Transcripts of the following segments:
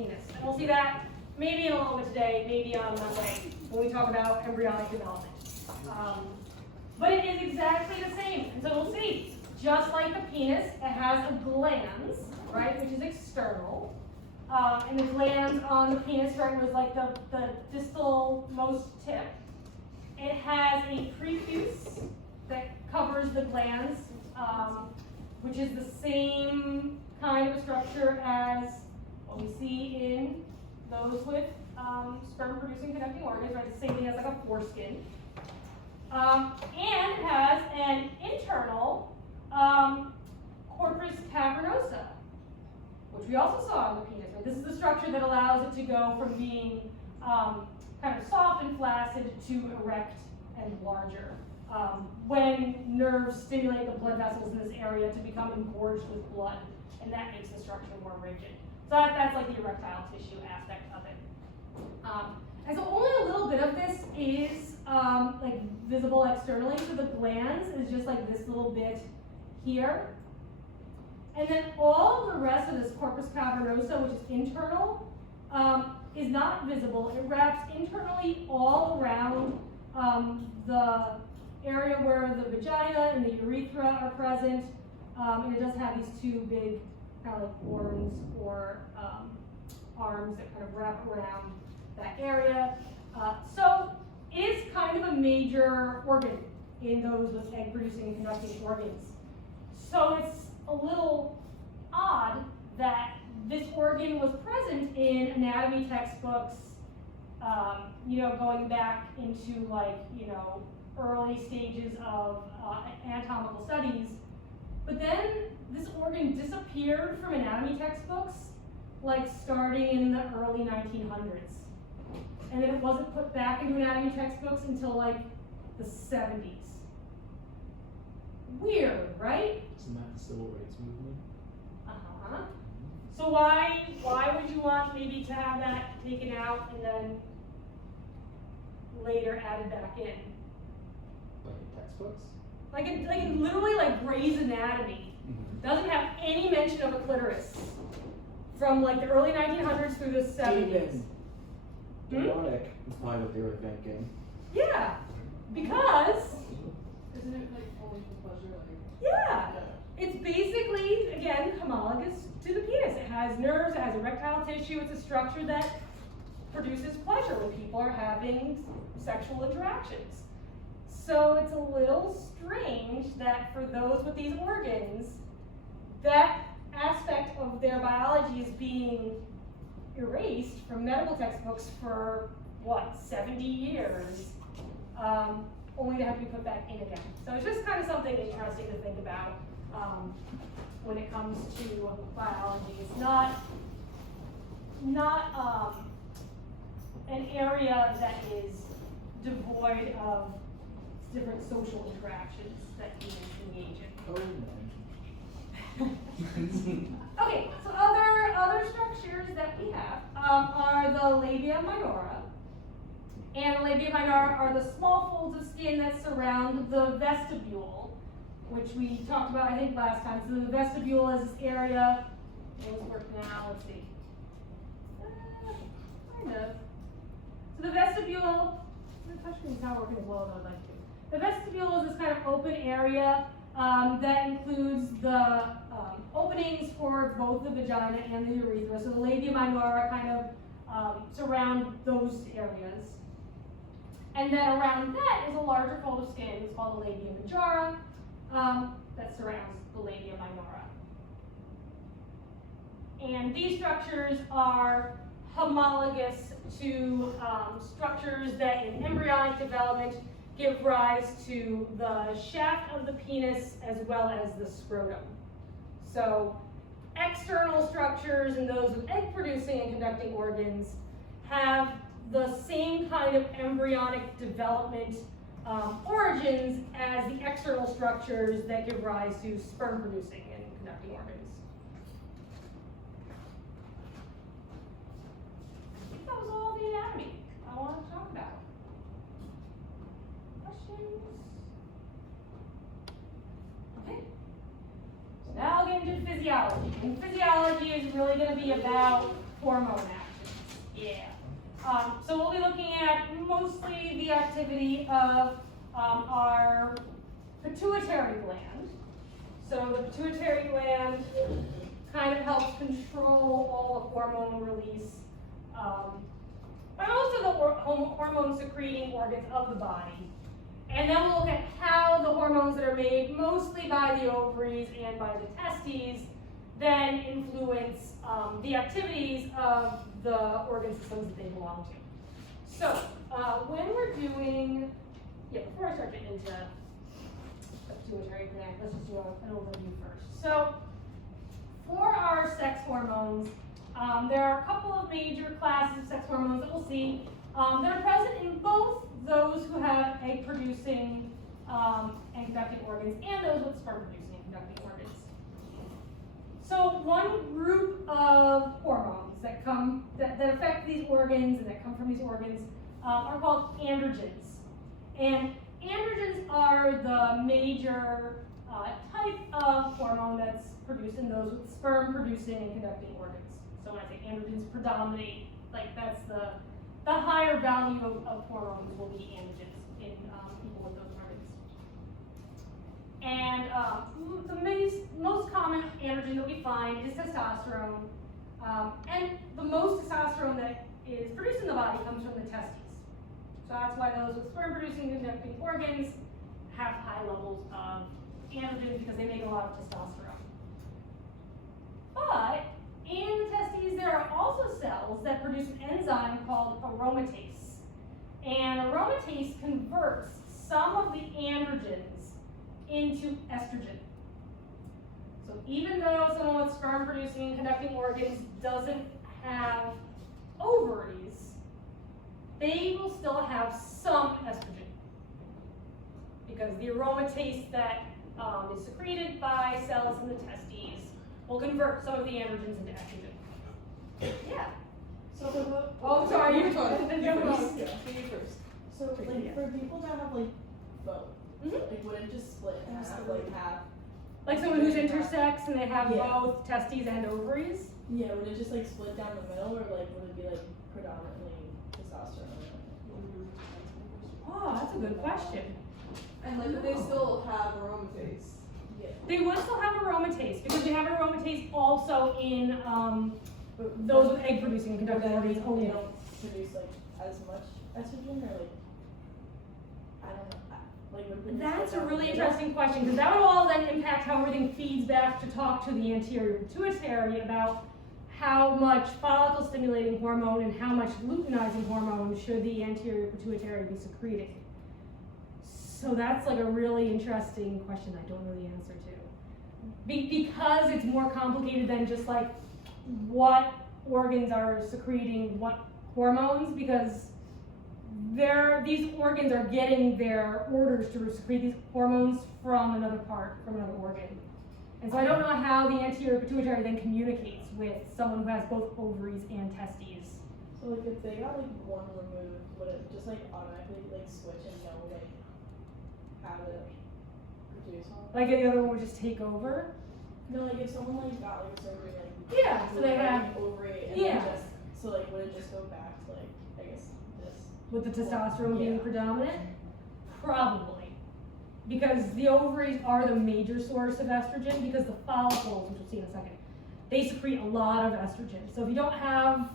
penis. And we'll see that maybe in a little bit today, maybe on Monday, when we talk about embryonic development. But it is exactly the same. And so we'll see, just like the penis, it has a glans, right, which is external. And the glands on the penis, right, was like the distal most tip. It has a prepuce that covers the glands, which is the same kind of structure as what we see in those with sperm-producing conducting organs, right? The same thing as like a foreskin. And it has an internal corpus cavernosa, which we also saw in the penis. Right? This is the structure that allows it to go from being kind of soft and flaccid to erect and larger. When nerves stimulate the blood vessels in this area to become engorged with blood, and that makes the structure more rigid. So that's like the erectile tissue aspect of it. And so only a little bit of this is like visible externally. So the glans is just like this little bit here. And then all of the rest of this corpus cavernosa, which is internal, is not visible. It wraps internally all around the area where the vagina and the urethra are present. And it does have these two big kind of like horns or arms that kind of wrap around that area. So it is kind of a major organ in those with egg-producing and conducting organs. So it's a little odd that this organ was present in anatomy textbooks, going back into like, early stages of anatomical studies. But then this organ disappeared from anatomy textbooks, like starting in the early 1900s. And then it wasn't put back into anatomy textbooks until like the 70s. Weird, right? Isn't that the civil rights movement? Uh-huh. So why would you want maybe to have that taken out and then later added back in? Like in textbooks? Like literally like Grey's Anatomy doesn't have any mention of a clitoris from like the early 1900s through the 70s. Demonic is probably what they were thinking. Yeah, because Isn't it like only for pleasure? yeah, it's basically again homologous to the penis. It has nerves, it has erectile tissue. It's a structure that produces pleasure when people are having sexual interactions. So it's a little strange that for those with these organs, that aspect of their biology is being erased from medical textbooks for, 70 years, only to have to be put back in again. So it's just kind of something interesting to think about when it comes to biology. It's not an area that is devoid of different social interactions that humans engage in. Oh man. Okay, so other structures that we have are the labia minora. And the labia minora are the small folds of skin that surround the vestibule, which we talked about, I think, last time. So the vestibule is this area. Will this work now? Let's see. Kind of. So the vestibule, the touchscreen's not working as well as I would like to. The vestibule is this kind of open area that includes the openings for both the vagina and the urethra. So the labia minora kind of surround those areas. And then around that is a larger fold of skin. It's called the labia majora that surrounds the labia minora. And these structures are homologous to structures that in embryonic development give rise to the shaft of the penis as well as the scrotum. So external structures and those with egg-producing and conducting organs have the same kind of embryonic development origins as the external structures that give rise to sperm-producing and conducting organs. I think that was all the anatomy I wanted to talk about. Questions? Okay. So now I'll get into physiology. And physiology is really going to be about hormone actions. Yeah. So we'll be looking at mostly the activity of our pituitary gland. So the pituitary gland kind of helps control all the hormone release, but also the hormone secreting organs of the body. And then we'll look at how the hormones that are made mostly by the ovaries and by the testes then influence the activities of the organ systems that they belong to. So when we're doing, before I start getting into the pituitary gland, let's just do an overview first. So for our sex hormones, there are a couple of major classes of sex hormones that we'll see that are present in both those who have egg-producing and conducting organs and those with sperm-producing and conducting organs. So one group of hormones that affect these organs and that come from these organs are called androgens. And androgens are the major type of hormone that's produced in those with sperm-producing and conducting organs. So when I say androgens predominate, like that's the higher value of hormones will be androgens in people with those organs. And the most common androgen that we find is testosterone. And the most testosterone that is produced in the body comes from the testes. So that's why those with sperm-producing and conducting organs have high levels of androgens because they make a lot of testosterone. But in the testes, there are also cells that produce an enzyme called aromatase. And aromatase converts some of the androgens into estrogen. So even though someone with sperm-producing and conducting organs doesn't have ovaries, they will still have some estrogen. Because the aromatase that is secreted by cells in the testes will convert some of the androgens into estrogen. Yeah. So what? Oh, sorry, you You first. first. You first. So like for people that have like both, Mhm. like would it just split in half, like half? Like someone who's intersex and they have Yeah. both testes and ovaries? Yeah, would it just like split down the middle, or like would it be like predominantly testosterone? Oh, that's a good question. And like, but they still have aromatase. Yeah. They would still have aromatase because we have aromatase also in those with egg producing and conducting organs They only. don't produce like as much estrogen, or like I don't know. Like would it That's split a down really the middle? interesting question because that would all then impact how everything feeds back to talk to the anterior pituitary about how much follicle stimulating hormone and how much luteinizing hormone should the anterior pituitary be secreting. So that's like a really interesting question I don't know the answer to. Because it's more complicated than just like what organs are secreting what hormones, because these organs are getting their orders to secrete these hormones from another organ. And so I don't know how the anterior pituitary then communicates with someone who has both ovaries and testes. So like if they got like one removed, would it just like automatically like switch and know like how to produce one? Like the other one would just take over. No, like if someone like got like surgery like Yeah, so they have, like, ovary and yeah. then just so like would it just go back to like I guess this? with the testosterone being Yeah. predominant? Probably. Because the ovaries are the major source of estrogen because the follicles, which we'll see in a second, they secrete a lot of estrogen. So if you don't have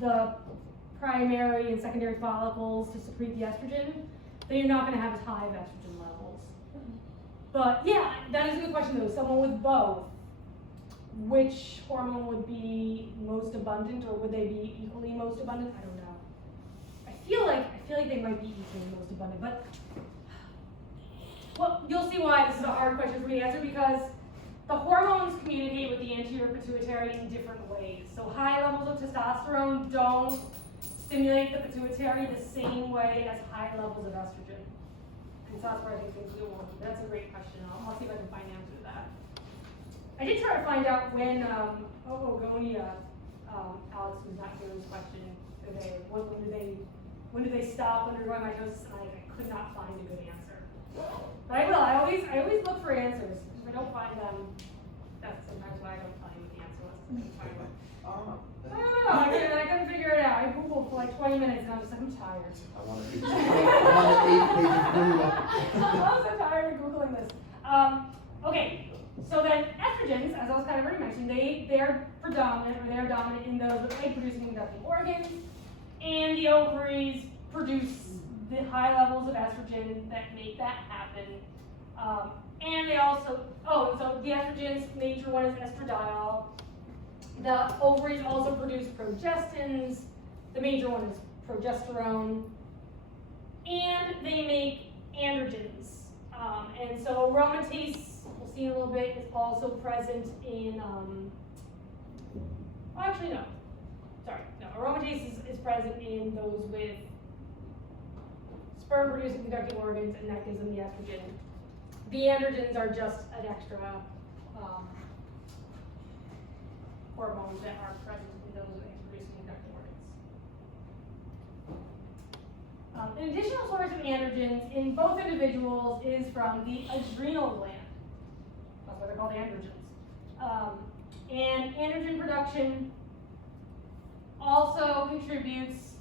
the primary and secondary follicles to secrete the estrogen, then you're not going to have as high of estrogen levels. But yeah, that is a good question though. Someone with both, which hormone would be most abundant, or would they be equally most abundant? I don't know. I feel like they might be equally most abundant, but well, you'll see why this is a hard question for me to answer, because the hormones communicate with the anterior pituitary in different ways. So high levels of testosterone don't stimulate the pituitary the same way as high levels of estrogen. And so that's where I think things go wrong. That's a great question. I'll see if I can find an answer to that. I did try to find out when Ogonia, Alex was not here this question today. When do they stop undergoing mitosis? And I could not find a good answer. But I will. I always look for answers. If I don't find them, that's sometimes why I don't tell you what the answer was. I couldn't find one. I don't know. I like 20 minutes and I'm just like, I'm tired. I want to be on the 8th page of I'm so tired of Googling this. Okay, so then estrogens, as I was kind of already mentioning, they're predominant, or they're dominant in those with egg-producing conducting organs, and the ovaries produce the high levels of estrogen that make that happen. And they also, so the estrogens, major one is estradiol. The ovaries also produce progestins. The major one is progesterone. And they make androgens. And so aromatase, we'll see in a little bit, is also present in, aromatase is present in those with sperm-producing conducting organs, and that gives them the estrogen. The androgens are just an extra hormones that are present in those with egg-producing conducting organs. An additional source of androgens in both individuals is from the adrenal gland. That's why they're called androgens. And androgen production also contributes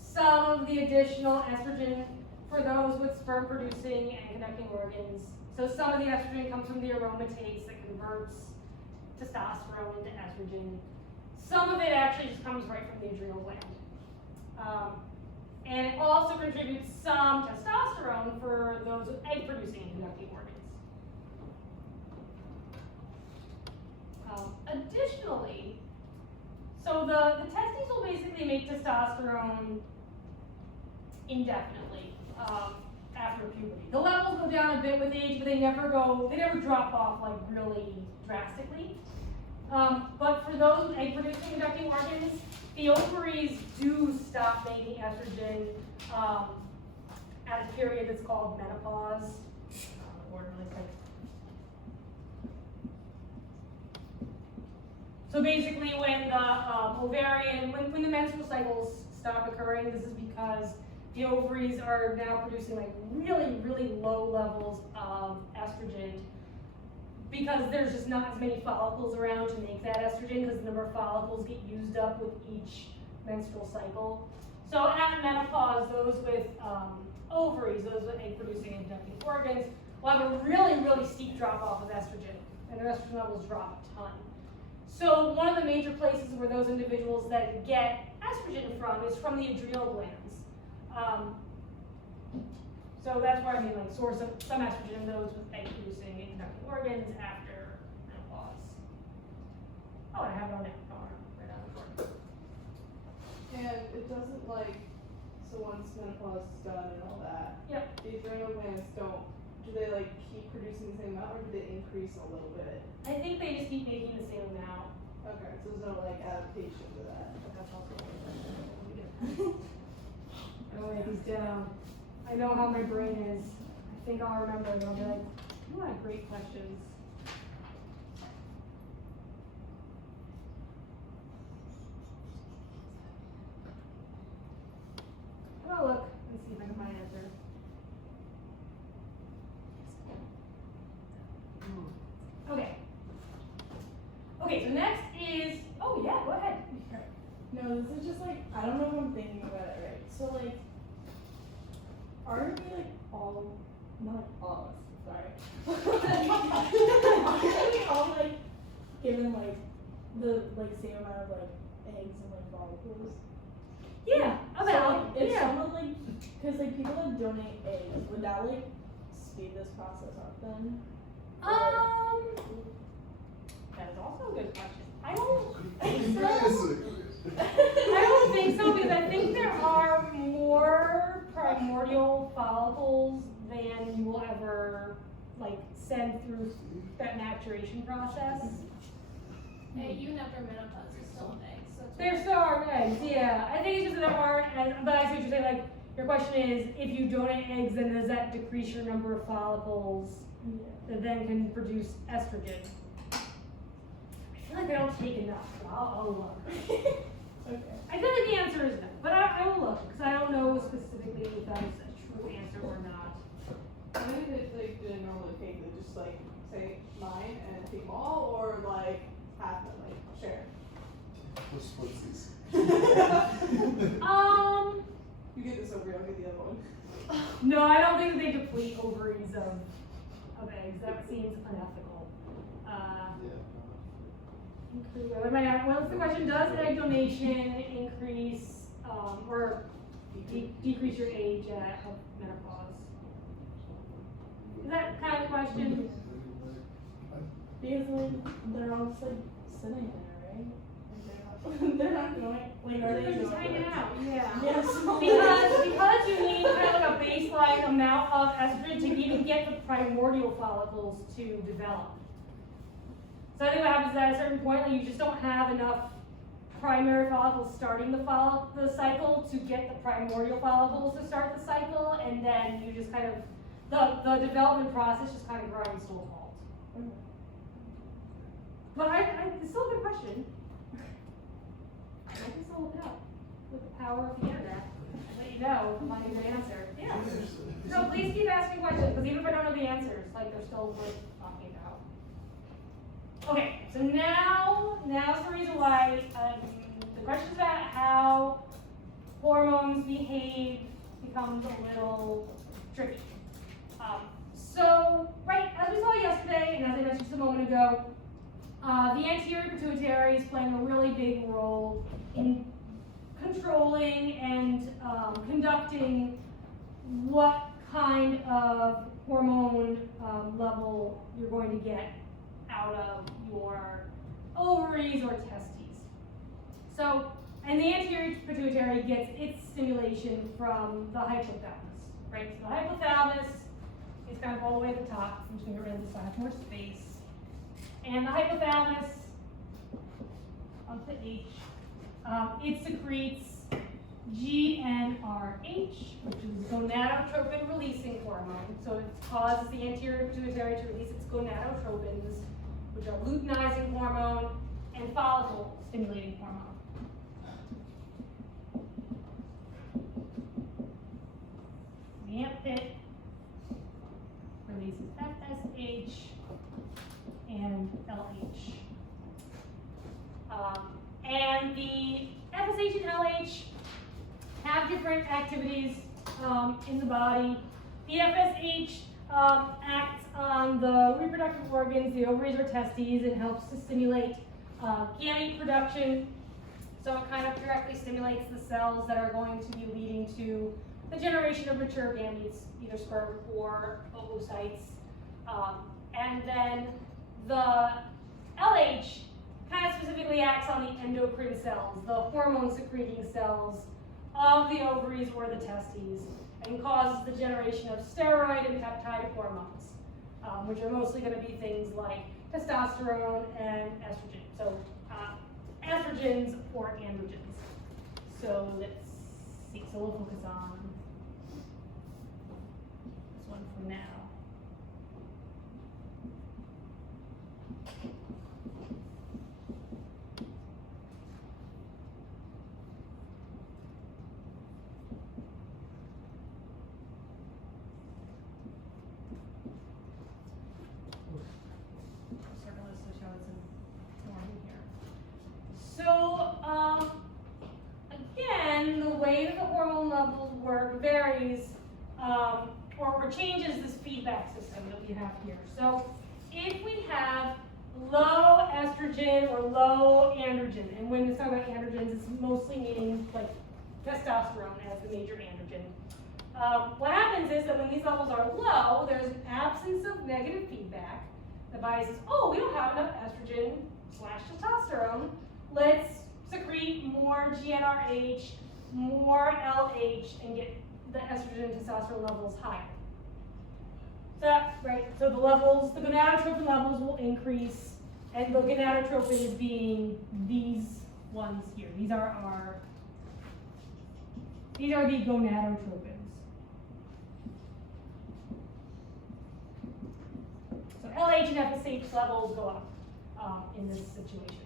some of the additional estrogen for those with sperm producing and conducting organs. So some of the estrogen comes from the aromatase that converts testosterone into estrogen. Some of it actually just comes right from the adrenal gland. And it also contributes some testosterone for those with egg producing and conducting organs. Additionally, so the testes will basically make testosterone indefinitely after puberty. The levels go down a bit with age, but they never drop off like really drastically. But for those with egg producing conducting organs, the ovaries do stop making estrogen at a period that's called menopause. So basically when the when the menstrual cycles stop occurring, this is because the ovaries are now producing like really, really low levels of estrogen because there's just not as many follicles around to make that estrogen because the number of follicles get used up with each menstrual cycle. So at menopause, those with ovaries, those with egg producing and conducting organs, will have a really, really steep drop off of estrogen, and their estrogen levels drop a ton. So one of the major places where those individuals that get estrogen from is from the adrenal glands. So that's where like source of some estrogen in those with egg producing and conducting organs after menopause. Oh, I have it on there. Right on the board. And it doesn't so once menopause is done and all that, Yep. the adrenal glands do they keep producing the same amount or do they increase a little bit? I think they just keep making the same amount. Okay, so there's no adaptation to that. But that's also I'll write these down. I know how my brain is. I think I'll remember and I'll be like, you had great questions. I'm gonna look and see if I can find an answer. Okay. Okay, so next is, oh yeah, go ahead. No, this is just I don't know if I'm thinking about it right. So aren't we all, not all of us, sorry. Aren't we all given the same amount of eggs and follicles? Yeah, about, So if yeah. someone cause people that donate eggs, would that speed this process up then? That is also a good question. I don't think so. I don't think so because I think there are more primordial follicles than you will ever send through that maturation process. Hey, even after menopause, there's still eggs. So it's There still are eggs, yeah. I think it's just that there aren't, but I see what you're saying. Your question is, if you donate eggs, then does that decrease your number of follicles that then can produce estrogen? I feel like they don't take enough, so I'll look. Okay. I feel like the answer is no, but I will look, because I don't know specifically if that is a true answer or not. I think they didn't normally take they just say mine and take them all or half them, share. What's these? be the other one. No, I don't think they deplete ovaries of eggs. That seems unethical. What's the question? Does egg donation increase or decrease your age of menopause? Is that kind of the question? Because like they're all just like sitting there, right? Like, they're not going. Like are they They're just going? hanging out. Yeah. Yes. Because you need kind of like a baseline amount of estrogen to even get the primordial follicles to develop. So I think what happens is at a certain point, like you just don't have enough primary follicles starting the cycle to get the primordial follicles to start the cycle, and then you just kind of the development process just kind of grinds to a halt. But it's still a good question. I can still look it up with the power of the internet. Let you know if I find a good answer. Yeah. So please keep asking questions, because even if I don't know the answers, like they're still worth talking about. Okay, so now's the reason why the questions about how hormones behave becomes a little tricky. So, right, as we saw yesterday, and as I mentioned just a moment ago, the anterior pituitary is playing a really big role in controlling and conducting what kind of hormone level you're going to get out of your ovaries or testes. So, and the anterior pituitary gets its stimulation from the hypothalamus, right? So the hypothalamus is kind of all the way at the top. I'm just going to get rid of this so I have more space. And the hypothalamus, on the H, it secretes GnRH, which is gonadotropin releasing hormone. So it causes the anterior pituitary to release its gonadotropins, which are luteinizing hormone and follicle stimulating hormone. The AMP pit releases FSH and LH. And the FSH and LH have different activities in the body. The FSH acts on the reproductive organs, the ovaries or testes, and helps to stimulate gamete production. So it kind of directly stimulates the cells that are going to be leading to the generation of mature gametes, either sperm or oocytes. And then the LH kind of specifically acts on the endocrine cells, the hormone secreting cells of the ovaries or the testes, and causes the generation of steroid and peptide hormones, which are mostly going to be things like testosterone and estrogen. So estrogens or androgens. So let's see, so we'll focus on this one for now. Circle this to show it's more in here. So, again, the way that the hormone levels work varies or changes this feedback system that we have here. So, if we have low estrogen or low androgen, and when we talk about androgens, it's mostly meaning like testosterone as the major androgen. What happens is that when these levels are low, there's an absence of negative feedback. The body says, oh, we don't have enough estrogen / testosterone. Let's secrete more GnRH, more LH, and get the estrogen and testosterone levels higher. So, right, so the gonadotropin levels will increase, and the gonadotropin being these ones here. These are the gonadotropins. So LH and FSH levels go up in this situation.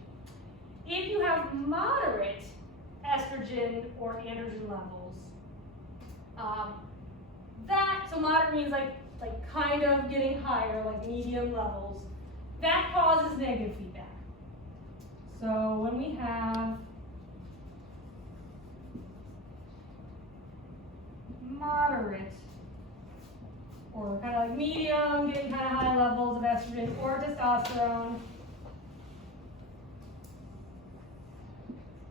If you have moderate estrogen or androgen levels, so moderate means like kind of getting higher, like medium levels, that causes negative feedback. So when we have moderate, or kind of like medium, getting kind of high levels of estrogen or testosterone,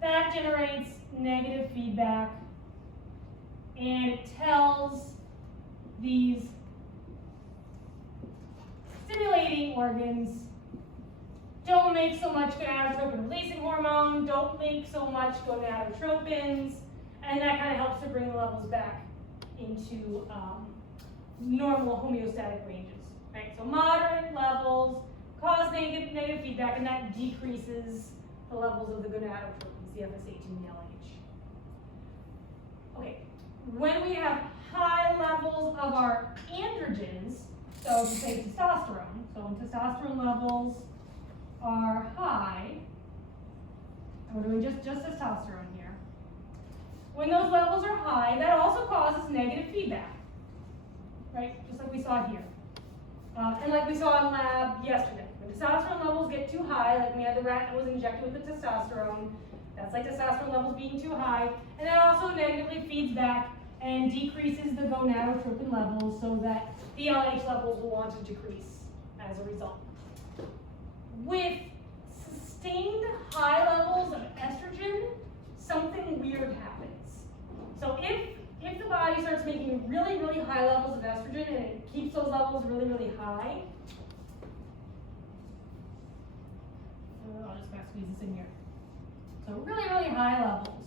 that generates negative feedback, and it tells these stimulating organs, don't make so much gonadotropin releasing hormone, don't make so much gonadotropins, and that kind of helps to bring the levels back into normal homeostatic ranges, right? So moderate levels cause negative feedback, and that decreases the levels of the gonadotropins, the FSH and the LH. Okay, when we have high levels of our androgens, so to say testosterone, so when testosterone levels are high, and we're doing just testosterone here, when those levels are high, that also causes negative feedback, right? Just like we saw here. And like we saw in lab yesterday. When testosterone levels get too high, like we had the rat that was injected with the testosterone, that's like testosterone levels being too high, and that also negatively feeds back and decreases the gonadotropin levels so that the LH levels will want to decrease as a result. With sustained high levels of estrogen, something weird happens. So if the body starts making really, really high levels of estrogen and it keeps those levels really, really high, I'll just kind of squeeze this in here. So really, really high levels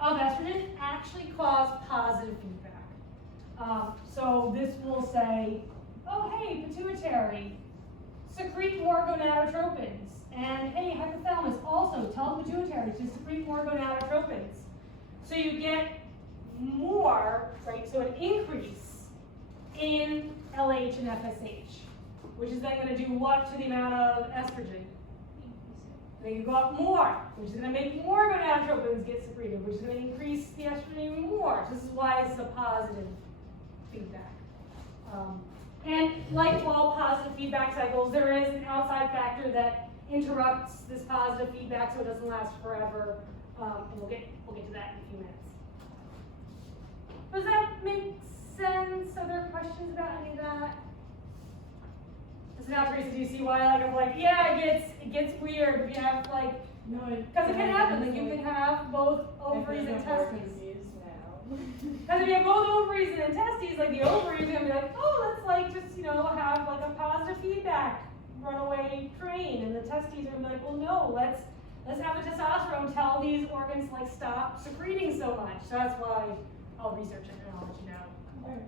of estrogen actually cause positive feedback. So this will say, oh hey, pituitary, secrete more gonadotropins. And hey, hypothalamus, also tell the pituitary to secrete more gonadotropins. So you get more, right, so an increase in LH and FSH, which is then going to do what to the amount of estrogen? Then you go up more, which is going to make more gonadotropins get secreted, which is going to increase the estrogen even more. So this is why it's a positive feedback. And like all positive feedback cycles, there is an outside factor that interrupts this positive feedback so it doesn't last forever. And we'll get to that in a few minutes. Does that make sense? Are there questions about any of that? So now, Teresa, do you see why I'm like, yeah, it gets weird if you have like, No, because it can happen, like you can have both ovaries and testes. Because if you have both ovaries and testes, like the ovaries are gonna be like, oh, let's like just, have like a positive feedback runaway train, and the testes are gonna be like, well, no, let's have the testosterone tell these organs like stop secreting so much. So that's why I'll research it and I'll let you know. Okay.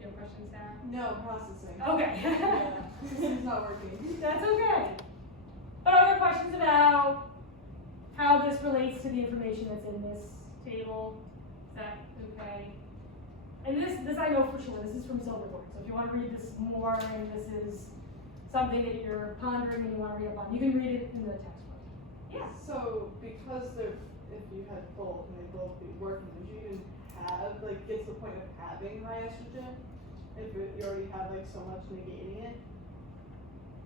You have questions, Sarah? No, processing. Okay. System's not working. That's okay. But are there questions about how this relates to the information that's in this table? Is that okay? And this I know for sure, this is from Silverthorne. So if you want to read this more and this is something that you're pondering and you want to read up on, you can read it in the textbook. Yeah. So because if you had both and they both be working, would you even have get to the point of having high estrogen? If you already have so much negating it?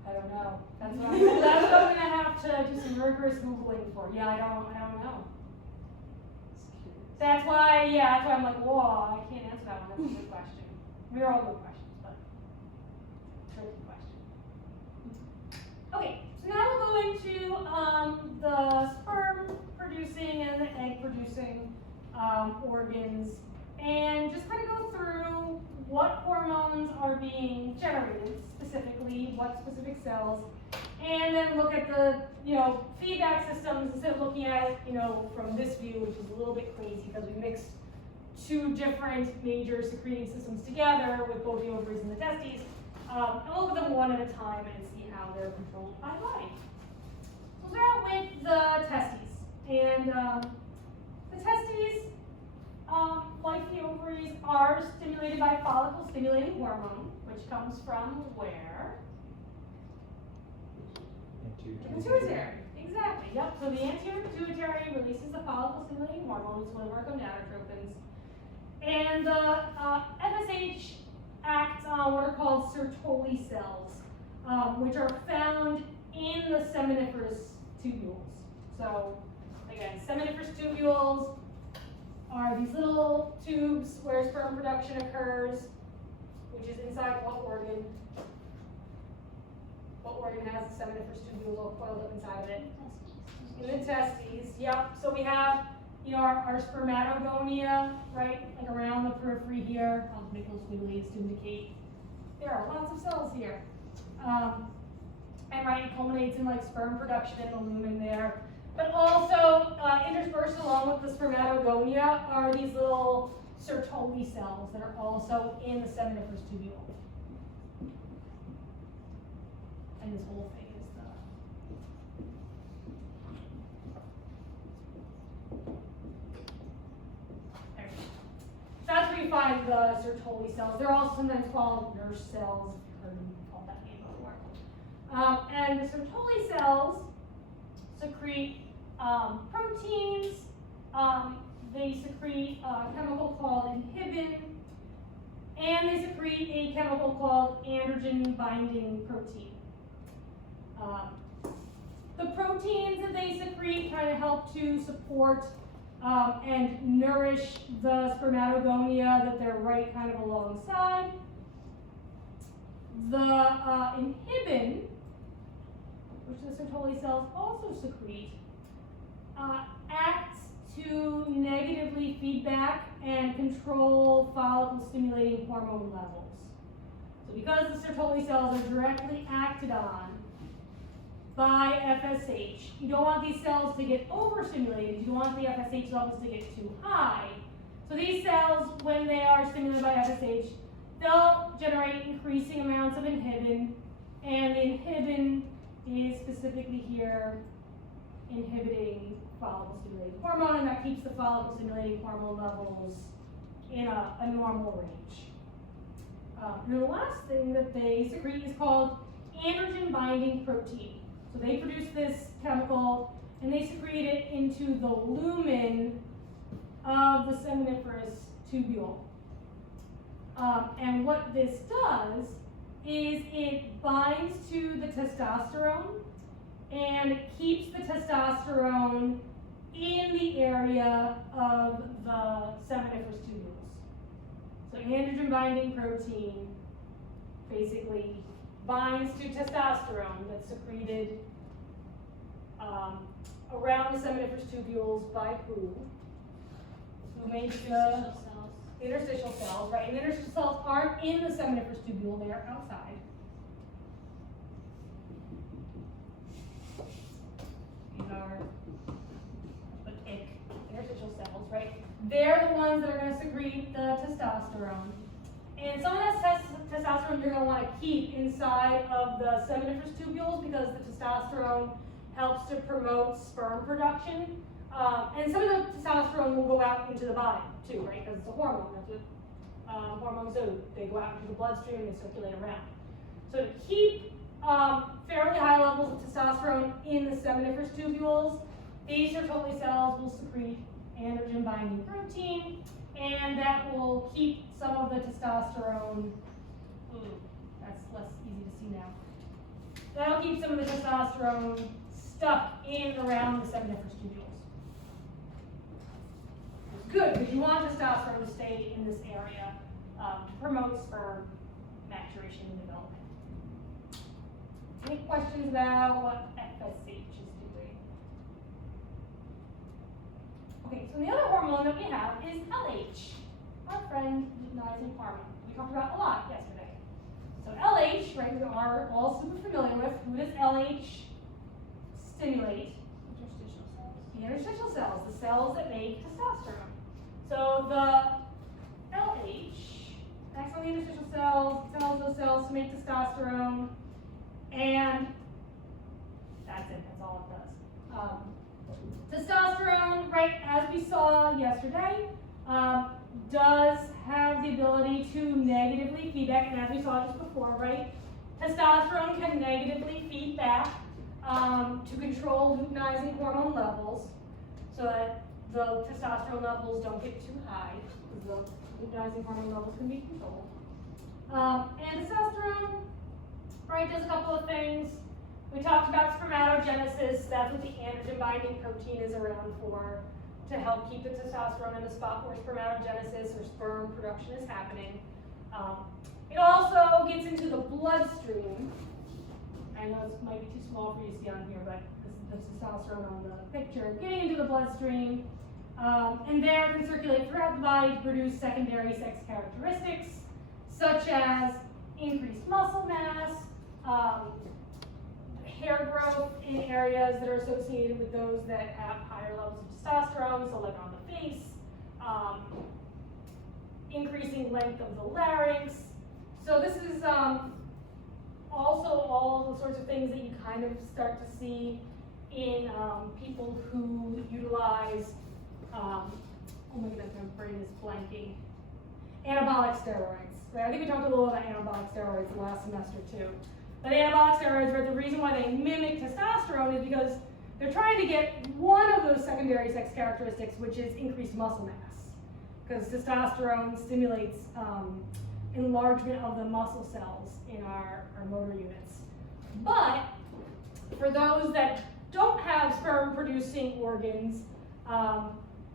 I don't know. That's what I'm gonna have to do some rigorous Googling for. Yeah, I don't know. That's why I'm like, whoa, I can't answer that one. That's a good question. We're all good questions, but tricky question. Okay, so now we'll go into the sperm producing and the egg producing organs, and just kind of go through what hormones are being generated specifically, what specific cells, and then look at the feedback systems instead of looking at it from this view, which is a little bit crazy because we mixed two different major secreting systems together with both the ovaries and the testes. And we'll look at them one at a time and see how they're controlled by the body. So we'll start with the testes. And the testes, like the ovaries, are stimulated by follicle-stimulating hormone, which comes from where? The pituitary. Exactly. Yep. So the anterior pituitary releases the follicle-stimulating hormone, it's one of our gonadotropins. And the FSH acts on what are called Sertoli cells, which are found in the seminiferous tubules. So again, seminiferous tubules are these little tubes where sperm production occurs, which is inside what organ? What organ has the seminiferous tubule coiled up inside of it? In the testes, yep. So we have, you know, our spermatogonia, right, like around the periphery here. I'll make those squigglies to indicate there are lots of cells here. And right, it culminates in like sperm production in the lumen there. But also, interspersed along with the spermatogonia are these little Sertoli cells that are also in the seminiferous tubule. And this whole thing is the there. So that's where you find the Sertoli cells. They're also sometimes called nurse cells, if you've heard them called that name before. And the Sertoli cells secrete proteins. They secrete a chemical called inhibin, and they secrete a chemical called androgen binding protein. The proteins that they secrete kind of help to support and nourish the spermatogonia that they're right kind of alongside. The inhibin, which the Sertoli cells also secrete, acts to negatively feedback and control follicle-stimulating hormone levels. So because the Sertoli cells are directly acted on by FSH, you don't want these cells to get overstimulated, you don't want the FSH levels to get too high. So these cells, when they are stimulated by FSH, they'll generate increasing amounts of inhibin, and the inhibin is specifically here inhibiting follicle-stimulating hormone, and that keeps the follicle-stimulating hormone levels in a normal range. And the last thing that they secrete is called androgen binding protein. So they produce this chemical, and they secrete it into the lumen of the seminiferous tubule. And what this does is it binds to the testosterone, and it keeps the testosterone in the area of the seminiferous tubules. So androgen binding protein basically binds to testosterone that's secreted around the seminiferous tubules by who? Who makes the interstitial cells, right? And the interstitial cells aren't in the seminiferous tubule, they are outside. These are the interstitial cells, right? They're the ones that are going to secrete the testosterone. And some of that testosterone you're going to want to keep inside of the seminiferous tubules because the testosterone helps to promote sperm production. And some of the testosterone will go out into the body too, right? Because it's a hormone. That's what hormones do. They go out into the bloodstream and they circulate around. So to keep fairly high levels of testosterone in the seminiferous tubules, these Sertoli cells will secrete androgen binding protein, and that will keep some of the testosterone. Ooh, that's less easy to see now. That'll keep some of the testosterone stuck in and around the seminiferous tubules. It's good because you want testosterone to stay in this area to promote sperm maturation and development. Any questions about what FSH is doing? Okay, so the other hormone that we have is LH, our friend luteinizing hormone. We talked about a lot yesterday. So LH, right, we are all super familiar with. Who does LH stimulate? Interstitial cells. The interstitial cells, the cells that make testosterone. So the LH acts on the interstitial cells, tells those cells to make testosterone, and that's it, that's all it does. Testosterone, right, as we saw yesterday, does have the ability to negatively feedback, and as we saw just before, right, testosterone can negatively feedback to control luteinizing hormone levels so that the testosterone levels don't get too high, because the luteinizing hormone levels can be controlled. And testosterone, right, does a couple of things. We talked about spermatogenesis, that's what the androgen binding protein is around for. to help keep the testosterone in the spot where spermatogenesis or sperm production is happening. It also gets into the bloodstream. I know this might be too small for you to see on here, but this is the testosterone on the picture. Getting into the bloodstream, and there it can circulate throughout the body to produce secondary sex characteristics, such as increased muscle mass, hair growth in areas that are associated with those that have higher levels of testosterone, so like on the face, increasing length of the larynx. So this is also all the sorts of things that you kind of start to see in people who utilize, oh my goodness, my brain is blanking, anabolic steroids. Right? I think we talked a little about anabolic steroids last semester too. But anabolic steroids, right, the reason why they mimic testosterone is because they're trying to get one of those secondary sex characteristics, which is increased muscle mass. Because testosterone stimulates enlargement of the muscle cells in our motor units. But for those that don't have sperm-producing organs,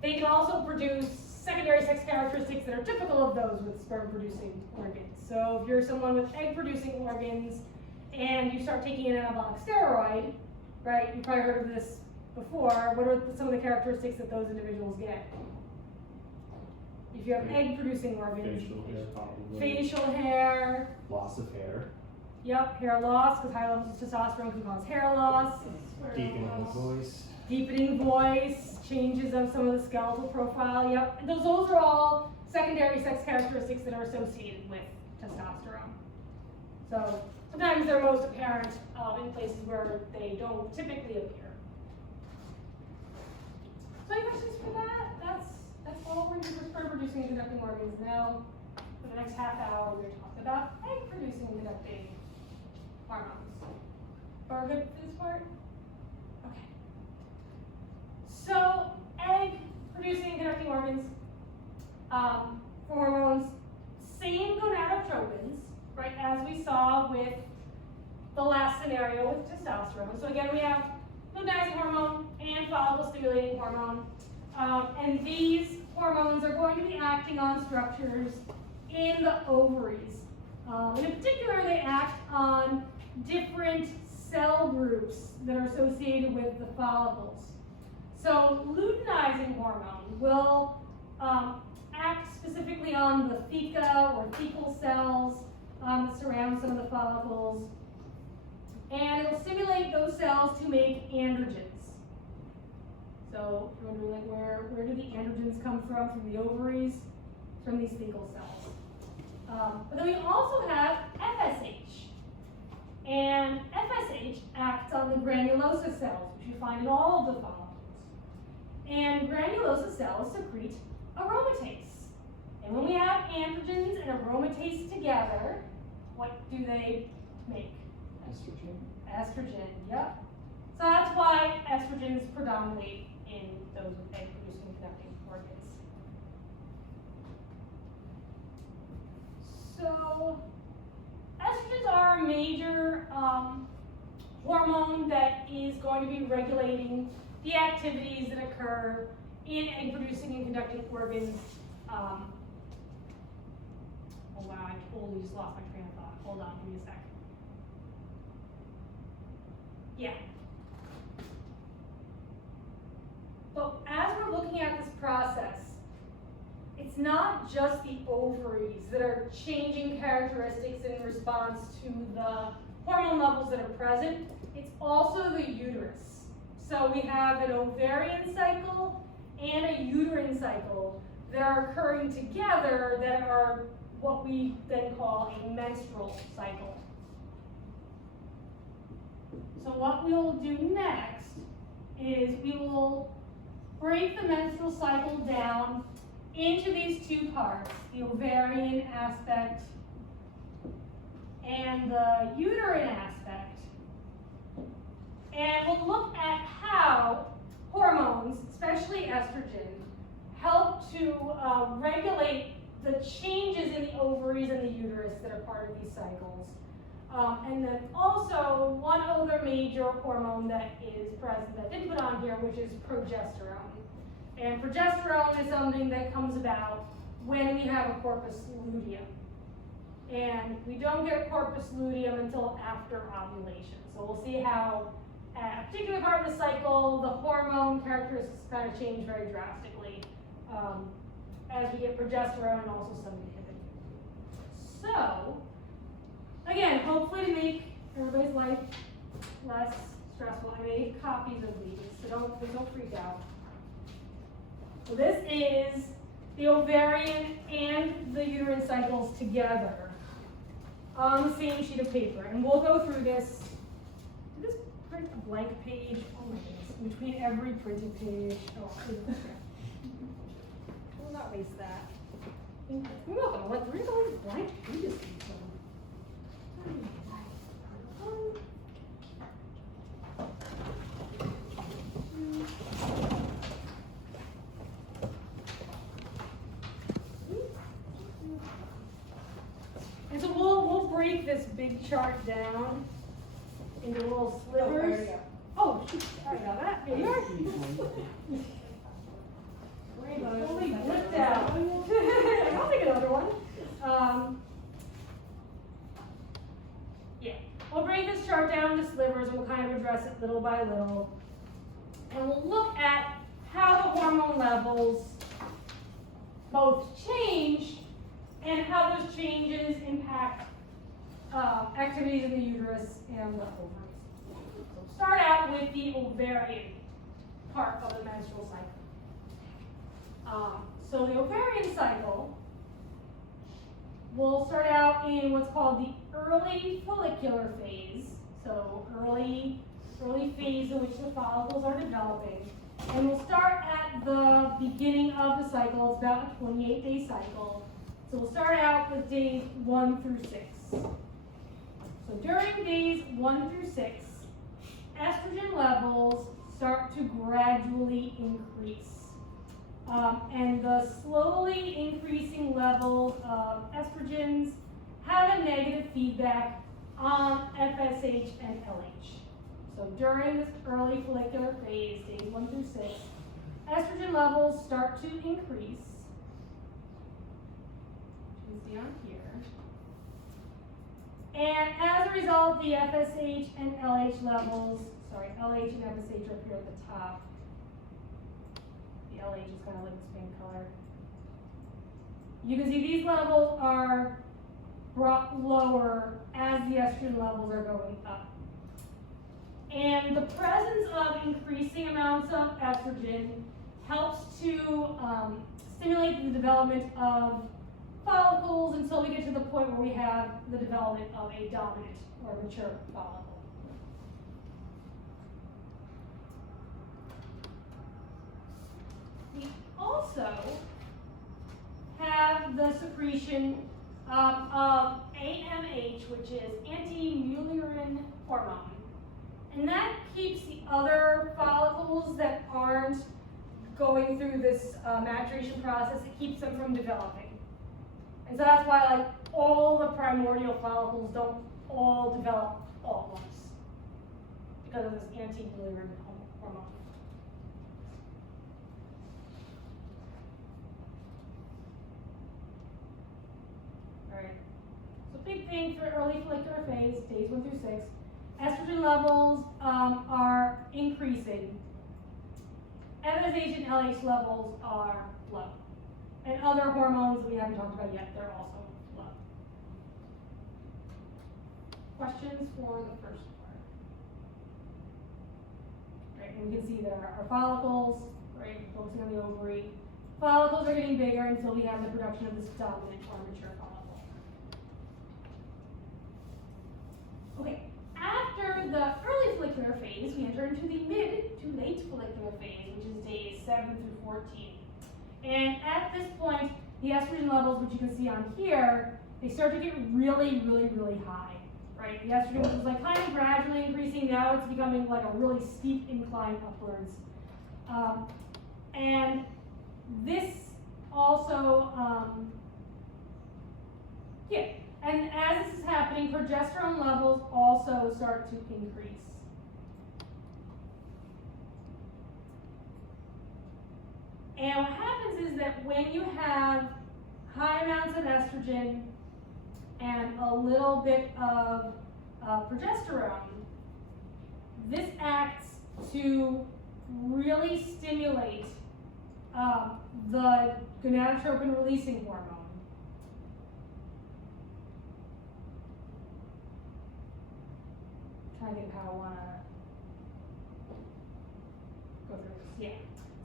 they can also produce secondary sex characteristics that are typical of those with sperm-producing organs. So if you're someone with egg-producing organs and you start taking an anabolic steroid, right, you've probably heard of this before, what are some of the characteristics that those individuals get? If you have egg-producing organs, Facial hair, probably. facial hair, Loss of hair. yep, hair loss, because high levels of testosterone can cause hair loss, Deepening the voice. deepening voice, changes of some of the skeletal profile, yep. And those are all secondary sex characteristics that are associated with testosterone. So sometimes they're most apparent in places where they don't typically appear. So any questions for that? That's all we're doing for sperm-producing and conducting organs. Now, for the next half hour, we're talking about egg-producing and conducting hormones. Are we good for this part? Okay. So, egg-producing and conducting organs, hormones, same gonadotropins, right, as we saw with the last scenario with testosterone. So again, we have luteinizing hormone and follicle-stimulating hormone. And these hormones are going to be acting on structures in the ovaries. In particular, they act on different cell groups that are associated with the follicles. So luteinizing hormone will act specifically on the theca or thecal cells that surround some of the follicles. And it will stimulate those cells to make androgens. So if you're wondering, like, where do the androgens come from? From the ovaries, from these thecal cells. But then we also have FSH. And FSH acts on the granulosa cells, which you find in all of the follicles. And granulosa cells secrete aromatase. And when we have androgens and aromatase together, what do they make? Estrogen. Estrogen, yep. So that's why estrogens predominate in those with egg-producing and conducting organs. So estrogens are a major hormone that is going to be regulating the activities that occur in egg-producing and conducting organs. Oh wow, I totally just lost my train of thought. Hold on, give me a sec. Yeah. But as we're looking at this process, it's not just the ovaries that are changing characteristics in response to the hormone levels that are present, it's also the uterus. So we have an ovarian cycle and a uterine cycle that are occurring together that are what we then call a menstrual cycle. So what we'll do next is we will break the menstrual cycle down into these two parts, the ovarian aspect and the uterine aspect. And we'll look at how hormones, especially estrogen, help to regulate the changes in the ovaries and the uterus that are part of these cycles. And then also one other major hormone that is present that I didn't put on here, which is progesterone. And progesterone is something that comes about when we have a corpus luteum. And we don't get corpus luteum until after ovulation. So we'll see how at a particular part of the cycle, the hormone characteristics kind of change very drastically as we get progesterone and also some inhibin. So, again, hopefully to make everybody's life less stressful, I made copies of these, so don't freak out. So this is the ovarian and the uterine cycles together on the same sheet of paper. And we'll go through this. Did this print a blank page? Oh my goodness, between every printed page. Oh, we'll not waste that. We're not gonna let through all these blank pages. And so we'll break this big chart down into little slivers. Oh, shoot, sorry about that. Here you are. Totally blipped out. I'll take another one. Yeah, we'll break this chart down into slivers and we'll kind of address it little by little. And we'll look at how the hormone levels both change and how those changes impact activities in the uterus and the ovaries. So start out with the ovarian part of the menstrual cycle. So the ovarian cycle will start out in what's called the early follicular phase. So early phase in which the follicles are developing. And we'll start at the beginning of the cycle. It's about a 28-day cycle. So we'll start out with days 1 through 6. So during days 1 through 6, estrogen levels start to gradually increase. And the slowly increasing levels of estrogens have a negative feedback on FSH and LH. So during this early follicular phase, days 1 through 6, estrogen levels start to increase. You can see on here. And as a result, the FSH and LH levels, LH and FSH are up here at the top. The LH is kind of like this pink color. You can see these levels are brought lower as the estrogen levels are going up. And the presence of increasing amounts of estrogen helps to stimulate the development of follicles until we get to the point where we have the development of a dominant or mature follicle. We also have the secretion of AMH, which is anti-Mullerian hormone. And that keeps the other follicles that aren't going through this maturation process, it keeps them from developing. And so that's why like all the primordial follicles don't all develop all at once because of this anti-Mullerian hormone. All right. So big thing for early follicular phase, days 1 through 6. Estrogen levels are increasing. FSH and LH levels are low. And other hormones we haven't talked about yet, they're also low. Questions for the first part? Right, and we can see there are follicles, right, focusing on the ovary. Follicles are getting bigger until we have the production of this dominant or mature follicle. Okay. After the early follicular phase, we enter into the mid to late follicular phase, which is days 7 through 14. And at this point, the estrogen levels, which you can see on here, they start to get really, really, really high, right? The estrogen was like kind of gradually increasing. Now it's becoming like a really steep incline upwards. And this also, and as this is happening, progesterone levels also start to increase. And what happens is that when you have high amounts of estrogen and a little bit of progesterone, this acts to really stimulate the gonadotropin releasing hormone. Trying to think how I want to go through this. Yeah.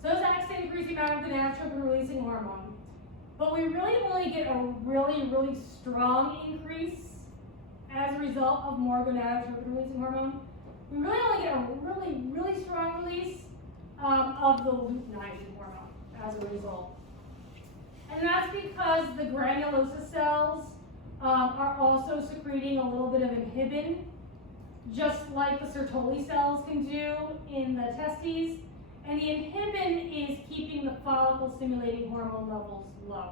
So those acts to increase the amount of gonadotropin releasing hormone. But we really only get a really strong increase as a result of more gonadotropin releasing hormone. We really only get a really strong release of the luteinizing hormone as a result. And that's because the granulosa cells are also secreting a little bit of inhibin, just like the Sertoli cells can do in the testes. And the inhibin is keeping the follicle stimulating hormone levels low.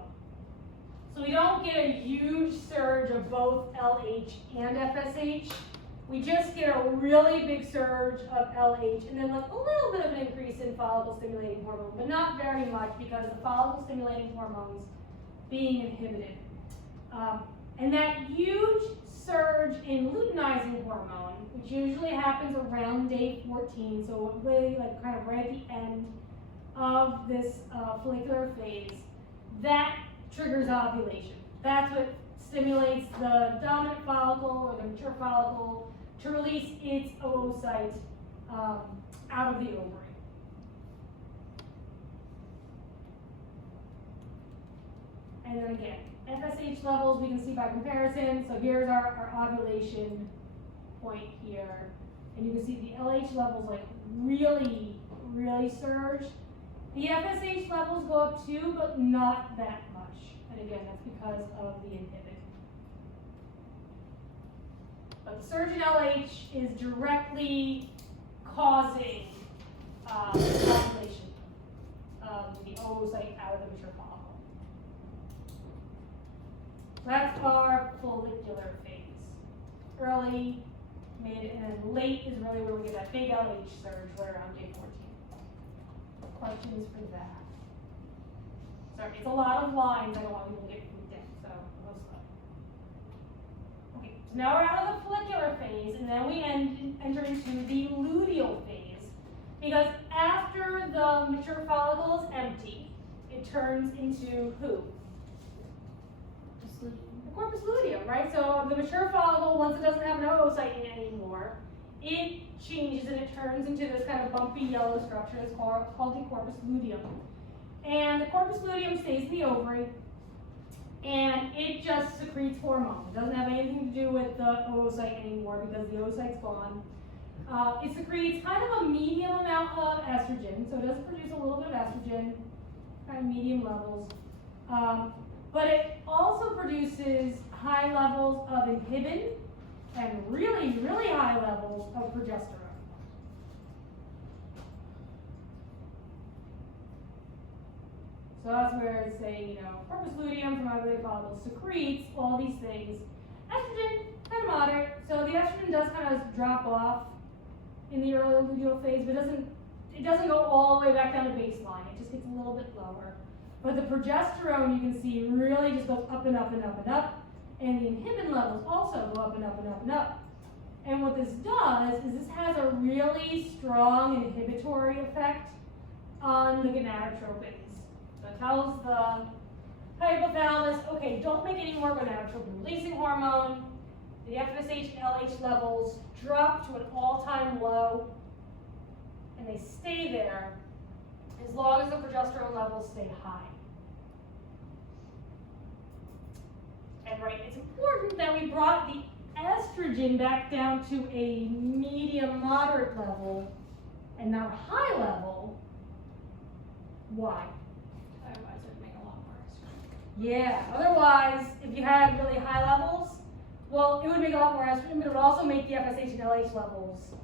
So we don't get a huge surge of both LH and FSH. We just get a really big surge of LH and then like a little bit of an increase in follicle stimulating hormone, but not very much because the follicle stimulating hormones being inhibited. And that huge surge in luteinizing hormone, which usually happens around day 14, so really like kind of right at the end of this follicular phase, that triggers ovulation. That's what stimulates the dominant follicle or the mature follicle to release its oocyte out of the ovary. And then again, FSH levels we can see by comparison. So here's our ovulation point here. And you can see the LH levels like really surge. The FSH levels go up too, but not that much. And again, that's because of the inhibin. But the surge in LH is directly causing ovulation of the oocyte out of the mature follicle. That's our follicular phase. Early, mid, and then late is really where we get that big LH surge right around day 14. Questions for that? Sorry, it's a lot of lines. I don't want people to get freaked out, so I'll go slow. Okay, so now we're out of the follicular phase, and then we enter into the luteal phase. Because after the mature follicle is empty, it turns into who? The corpus luteum, right? So the mature follicle, once it doesn't have an oocyte in it anymore, it changes and it turns into this kind of bumpy yellow structure that's called the corpus luteum. And the corpus luteum stays in the ovary, and it just secretes hormone. It doesn't have anything to do with the oocyte anymore because the oocyte's gone. It secretes kind of a medium amount of estrogen, so it does produce a little bit of estrogen, kind of medium levels. But it also produces high levels of inhibin and really high levels of progesterone. So that's where it's saying, corpus luteum from ovulating follicles secretes all these things. Estrogen, kind of moderate. So the estrogen does kind of drop off in the early luteal phase, but it doesn't go all the way back down to baseline. It just gets a little bit lower. But the progesterone, you can see, really just goes up and up and up and up. And the inhibin levels also go up and up and up and up. And what this does is this has a really strong inhibitory effect on the gonadotropins. So it tells the hypothalamus, okay, don't make any more gonadotropin releasing hormone. The FSH and LH levels drop to an all-time low, and they stay there as long as the progesterone levels stay high. And right, it's important that we brought the estrogen back down to a medium moderate level and not a high level. Why? Otherwise, it would make a lot more estrogen. Yeah, otherwise, if you had really high levels, well, it would make a lot more estrogen, but it would also make the FSH and LH levels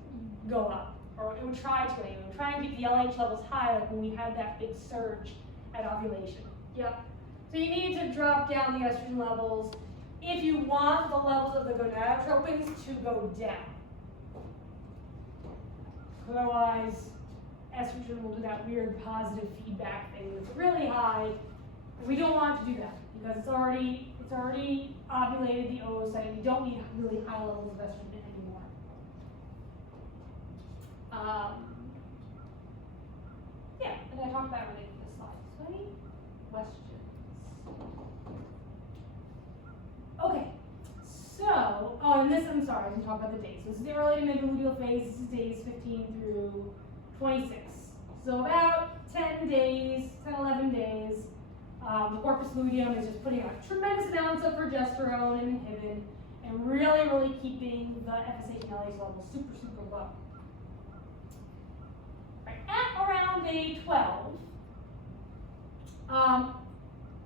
go up. Or it would try to anyway. It would try and keep the LH levels high, like when we had that big surge at ovulation. Yep. So you need to drop down the estrogen levels if you want the levels of the gonadotropins to go down. Otherwise, estrogen will do that weird positive feedback thing that's really high. We don't want to do that because it's already ovulated the oocyte, and you don't need really high levels of estrogen anymore. Yeah, and I talked about related to this slide. So any questions? Okay, so, oh, and this, I'm sorry, I didn't talk about the days. So this is the early to mid-luteal phase. This is days 15 through 26. So about 10 days, 10, 11 days. The corpus luteum is just putting out tremendous amounts of progesterone and inhibin, and really, really keeping the FSH and LH levels super, super low. Right, at around day 12,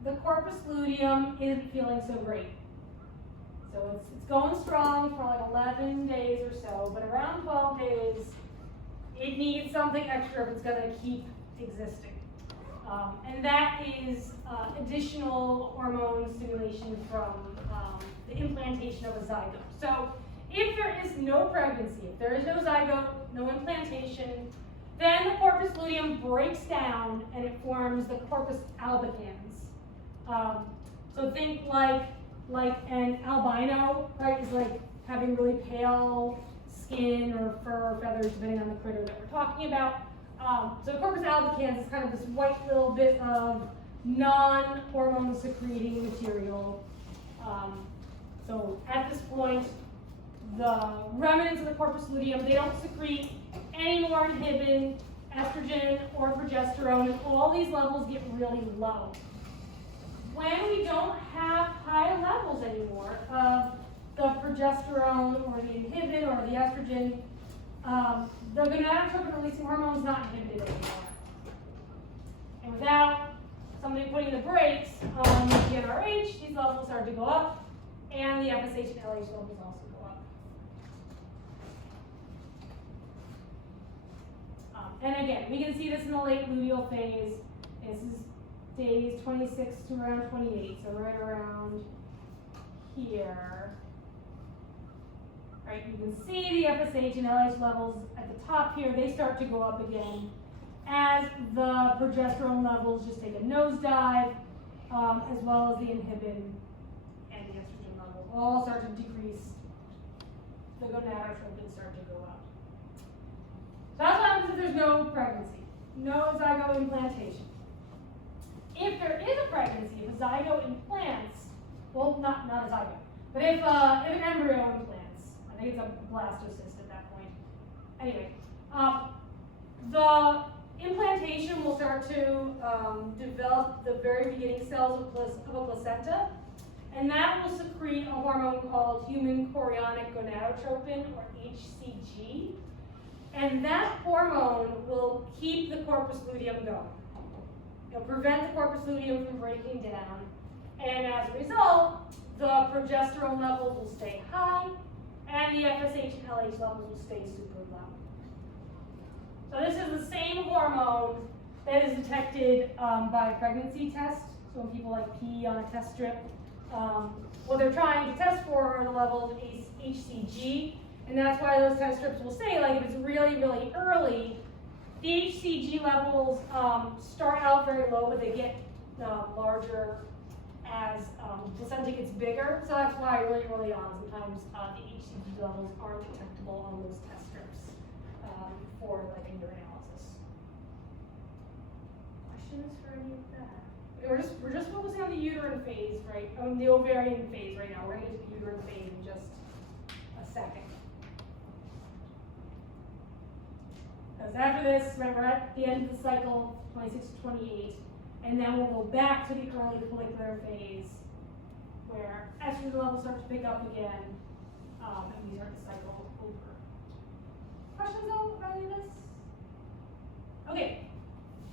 the corpus luteum isn't feeling so great. So it's going strong for like 11 days or so, but around 12 days, it needs something extra if it's going to keep existing. And that is additional hormone stimulation from the implantation of a zygote. So if there is no pregnancy, if there is no zygote, no implantation, then the corpus luteum breaks down and it forms the corpus albicans. So think like an albino, right, is like having really pale skin or fur or feathers, depending on the critter that we're talking about. So corpus albicans is kind of this white little bit of non-hormone secreting material. So at this point, the remnants of the corpus luteum, they don't secrete any more inhibin, estrogen, or progesterone, and all these levels get really low. When we don't have high levels anymore of the progesterone or the inhibin or the estrogen, the gonadotropin releasing hormone is not inhibited anymore. And without somebody putting the brakes on the GnRH, these levels start to go up, and the FSH and LH levels also go up. And again, we can see this in the late luteal phase. This is days 26 to around 28, so right around here. Right, you can see the FSH and LH levels at the top here, they start to go up again as the progesterone levels just take a nosedive, as well as the inhibin and the estrogen levels all start to decrease. The gonadotropin start to go up. So that's what happens if there's no pregnancy, no zygote implantation. If there is a pregnancy, if a zygote implants, well, not a zygote, but if an embryo implants, I think it's a blastocyst at that point. Anyway, the implantation will start to develop the very beginning cells of a placenta, and that will secrete a hormone called human chorionic gonadotropin, or HCG, and that hormone will keep the corpus luteum going. It'll prevent the corpus luteum from breaking down, and as a result, the progesterone levels will stay high, and the FSH and LH levels will stay super low. So this is the same hormone that is detected by a pregnancy test. So when people like pee on a test strip, what they're trying to test for are the levels of HCG, and that's why those test strips will say, like, if it's really, really early, the HCG levels start out very low, but they get larger as the placenta gets bigger. So that's why really early on, sometimes the HCG levels aren't detectable on those test strips for like a urinalysis. Questions for any of that? Okay, we're just focusing on the uterine phase, right? The ovarian phase right now. We're going to get to the uterine phase in just a second. Because after this, remember, at the end of the cycle, 26 to 28, and then we'll go back to the early follicular phase, where estrogen levels start to pick up again, and we start to cycle over. Questions though about any of this? Okay,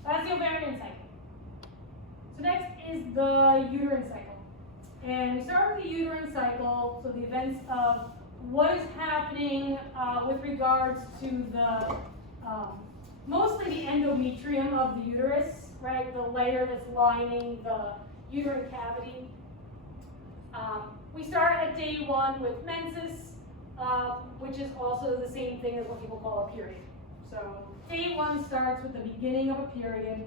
that's the ovarian cycle. So next is the uterine cycle. And we start with the uterine cycle, so the events of what is happening with regards to the mostly the endometrium of the uterus, right? The layer that's lining the uterine cavity. We start at day 1 with menses, which is also the same thing as what people call a period. So Phase 1 starts with the beginning of a period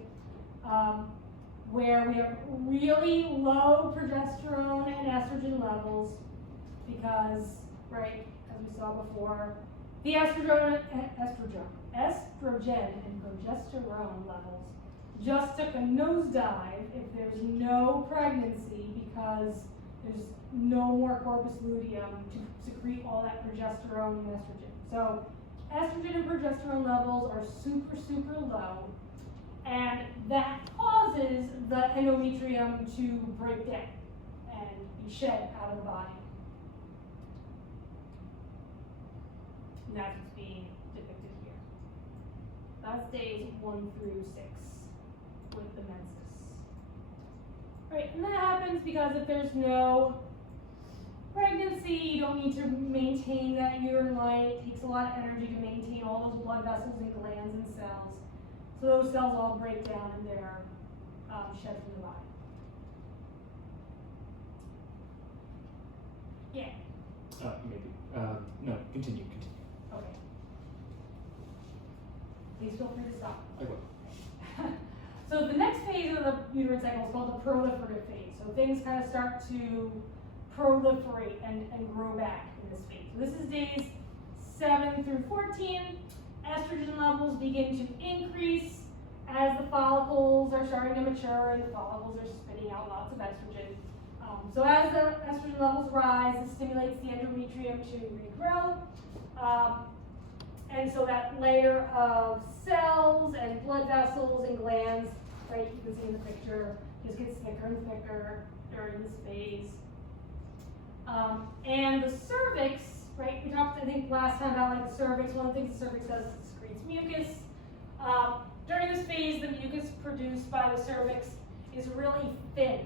where we have really low progesterone and estrogen levels because, right, as we saw before, the estrogen and progesterone levels just took a nosedive if there's no pregnancy because there's no more corpus luteum to secrete all that progesterone and estrogen. So estrogen and progesterone levels are super, super low, and that causes the endometrium to break down and be shed out of the body. And that's what's being depicted here. That's days 1 through 6 with the menses. Right, and that happens because if there's no pregnancy, you don't need to maintain that uterine light. It takes a lot of energy to maintain all those blood vessels and glands and cells. So those cells all break down and they're shed from the body. Yeah, Maybe. No, continue. okay. Please feel free to stop. I will. So the next phase of the uterine cycle is called the proliferative phase. So things kind of start to proliferate and grow back in this phase. So this is days 7 through 14. Estrogen levels begin to increase as the follicles are starting to mature and the follicles are spitting out lots of estrogen. So as the estrogen levels rise, it stimulates the endometrium to regrow. And so that layer of cells and blood vessels and glands, right, you can see in the picture, just gets thicker and thicker during this phase. And the cervix, right, we talked, I think, last time about like the cervix. One of the things the cervix does is it secretes mucus. During this phase, the mucus produced by the cervix is really thin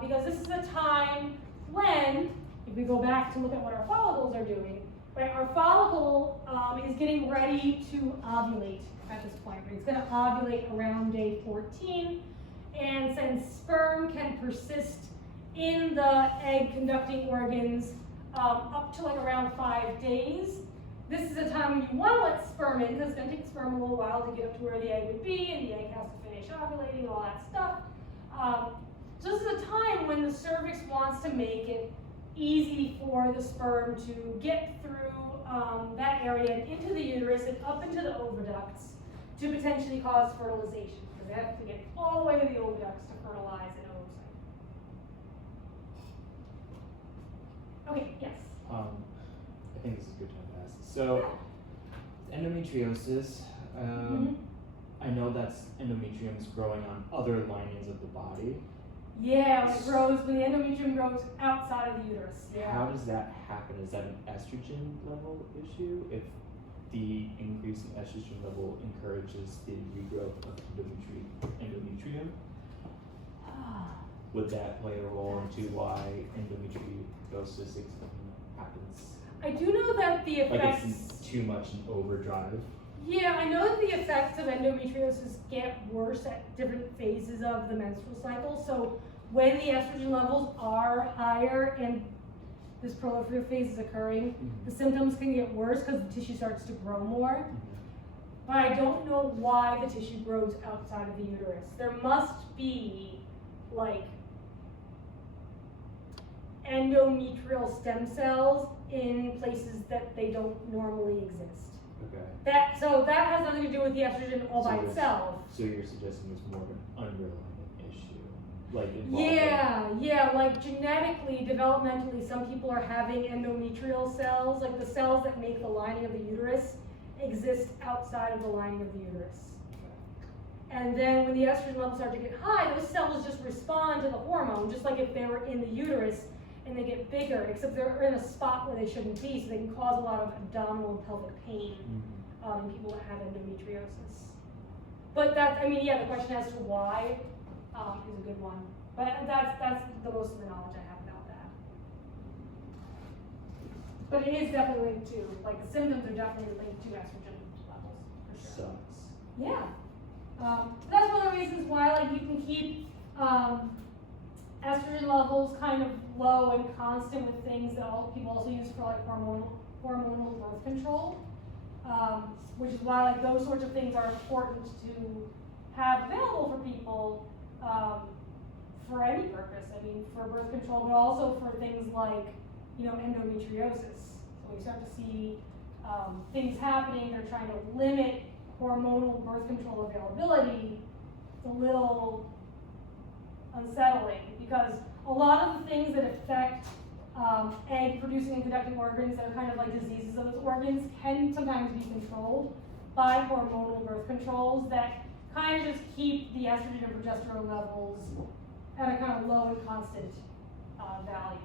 because this is a time when, if we go back to look at what our follicles are doing, right, our follicle is getting ready to ovulate at this point. Right? It's going to ovulate around day 14, and since sperm can persist in the egg conducting organs up to like around 5 days, this is a time when you want to let sperm in, because it's going to take the sperm a little while to get up to where the egg would be, and the egg has to finish ovulating, all that stuff. So this is a time when the cervix wants to make it easy for the sperm to get through that area and into the uterus and up into the oviducts to potentially cause fertilization, because they have to get all the way to the oviducts to fertilize an oocyte. Okay, yes? I think this is a good time to ask. So, endometriosis, I know that's endometrium is growing on other linings of the body. Yeah, when it grows, when the endometrium grows outside of the uterus. Yeah. How does that happen? Is that an estrogen level issue? If the increase in estrogen level encourages the regrowth of endometrium, would that play a role into why endometriosis happens? I do know that the Like effects. it's too much in overdrive. Yeah, I know that the effects of endometriosis get worse at different phases of the menstrual cycle. So when the estrogen levels are higher and this proliferative phase is occurring, the symptoms can get worse because the tissue starts to grow more. But I don't know why the tissue grows outside of the uterus. There must be like endometrial stem cells in places that they don't normally exist. Okay. So that has nothing to do with the estrogen all by So it's- itself. So you're suggesting it's more of an underlying issue, like involving. Yeah, like genetically, developmentally, some people are having endometrial cells, like the cells that make the lining of the uterus exist outside of the lining of the uterus. And then when the estrogen levels start to get high, those cells just respond to the hormone, just like if they were in the uterus and they get bigger, except they're in a spot where they shouldn't be, so they can cause a lot of abdominal and pelvic pain in people that have endometriosis. But that, I mean, yeah, the question as to why is a good one. But that's the most of the knowledge I have about that. But it is definitely linked to, like the symptoms are definitely linked to estrogen levels, for sure. Sucks. Yeah. That's one of the reasons why, like, you can keep estrogen levels kind of low and constant with things that people also use for like hormonal birth control. which is why like those sorts of things are important to have available for people for any purpose. I mean, for birth control, but also for things like, endometriosis. So we start to see things happening. They're trying to limit hormonal birth control availability. It's a little unsettling because a lot of the things that affect egg producing and conducting organs that are kind of like diseases of those organs can sometimes be controlled by hormonal birth controls that kind of just keep the estrogen and progesterone levels at a kind of low and constant value.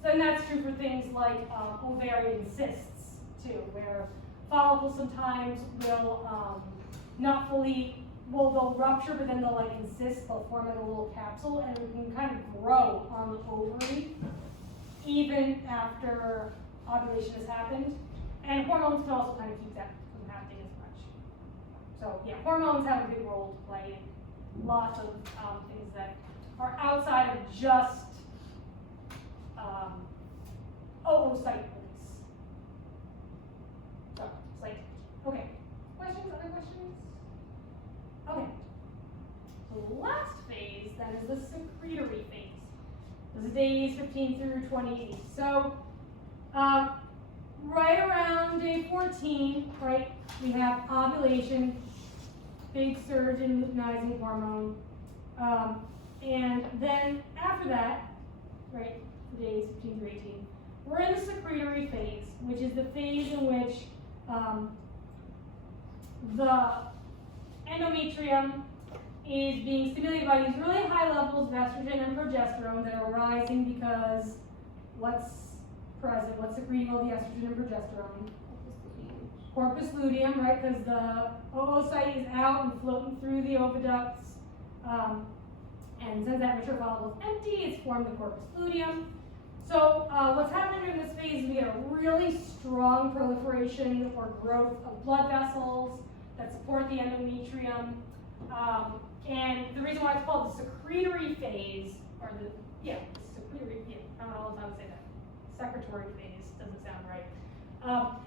So and that's true for things like ovarian cysts too, where follicles sometimes will not fully, they'll rupture, but then they'll like insist, they'll form in a little capsule, and it can kind of grow on the ovary even after ovulation has happened. And hormones can also kind of keep that from happening as much. So yeah, hormones have a big role to play in lots of things that are outside of just oocyte release. So it's like, okay, questions, other questions? Okay. So the last phase then is the secretory phase. This is days 15 through 28. So right around day 14, right, we have ovulation, big surge in luteinizing hormone. And then after that, right, days 15 through 18, we're in the secretory phase, which is the phase in which the endometrium is being stimulated by these really high levels of estrogen and progesterone that are rising because what's present, what's secreting all the estrogen and progesterone? Corpus luteum, right? Because the oocyte is out and floating through the oviducts. And since that mature follicle is empty, it's formed the corpus luteum. So what's happening during this phase is we get a really strong proliferation or growth of blood vessels that support the endometrium. And the reason why it's called the secretory phase, or secretory, I don't know how to say that. Secretory phase, doesn't sound right.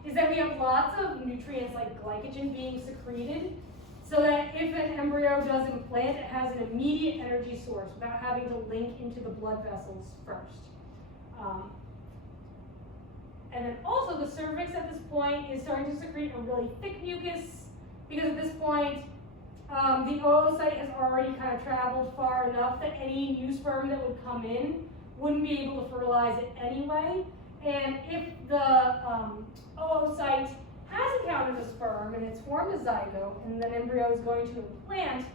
Is that we have lots of nutrients like glycogen being secreted, so that if an embryo does implant, it has an immediate energy source without having to link into the blood vessels first. And then also the cervix at this point is starting to secrete a really thick mucus, because at this point, the oocyte has already kind of traveled far enough that any new sperm that would come in wouldn't be able to fertilize it anyway. And if the oocyte has encountered a sperm and it's formed a zygote and the embryo is going to implant,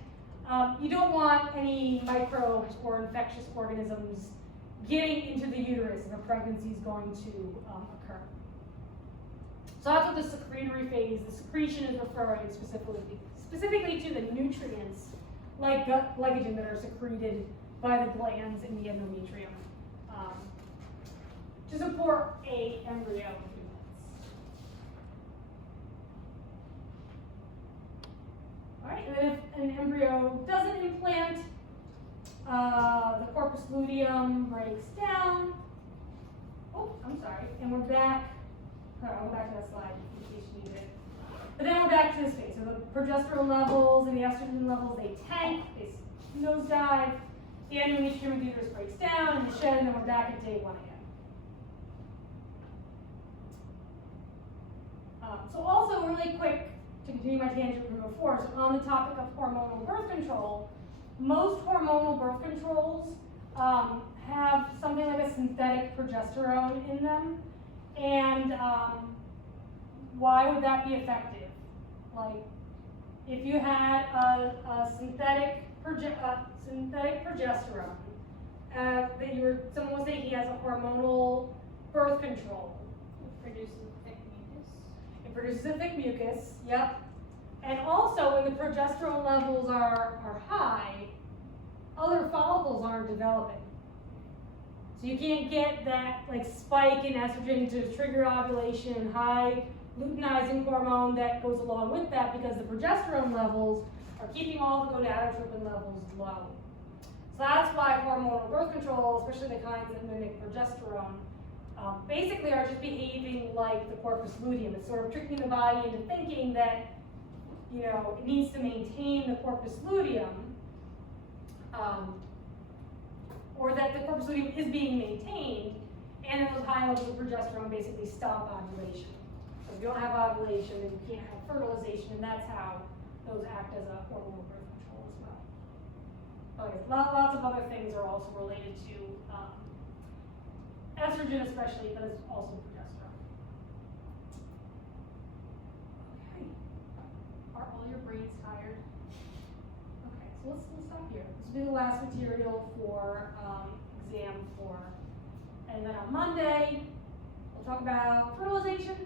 you don't want any microbes or infectious organisms getting into the uterus if a pregnancy is going to occur. So that's what the secretory phase, the secretion is referring specifically to the nutrients like glycogen that are secreted by the glands in the endometrium to support a embryo. All right, and if an embryo doesn't implant, the corpus luteum breaks down. Oh, I'm sorry, and we're back. I'll go back to that slide in case you need it. But then we're back to this phase. So the progesterone levels and the estrogen levels, they tank, they nosedive. The endometrium and uterus breaks down and the shed, and then we're back at day 1 again. So also really quick, to continue my tangent from before, so on the topic of hormonal birth control, most hormonal birth controls have something like a synthetic progesterone in them. And why would that be effective? Like, if you had a synthetic progesterone, that someone would say he has a hormonal birth control. It produces thick mucus. It produces a thick mucus, yep. And also, when the progesterone levels are high, other follicles aren't developing. So you can't get that like spike in estrogen to trigger ovulation, high luteinizing hormone that goes along with that, because the progesterone levels are keeping all the gonadotropin levels low. So that's why hormonal birth control, especially the kinds that mimic progesterone, basically are just behaving like the corpus luteum. It's sort of tricking the body into thinking that, you know, it needs to maintain the corpus luteum, or that the corpus luteum is being maintained, and then those high levels of progesterone basically stop ovulation. So if you don't have ovulation, then you can't have fertilization, and that's how those act as a hormonal birth control as well. Okay, lots of other things are also related to estrogen especially, but it's also progesterone. Okay. Are all your brains tired? Okay, so let's stop here. This will be the last material for exam 4. And then on Monday, we'll talk about fertilization,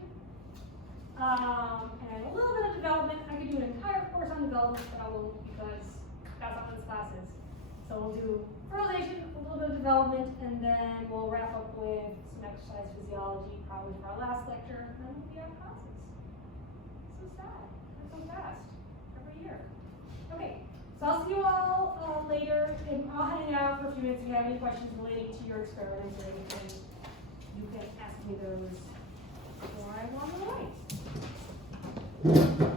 and a little bit of development. I could do an entire course on development, but I won't because that's not what this class is. So we'll do fertilization, a little bit of development, and then we'll wrap up with some exercise physiology, probably for our last lecture, and then we'll be out of classes. So sad. That's so fast. Every year. Okay, so I'll see you all later, and I'll hang out for a few minutes. If you have any questions relating to your experiments or anything, you can ask me those while I'm on the way.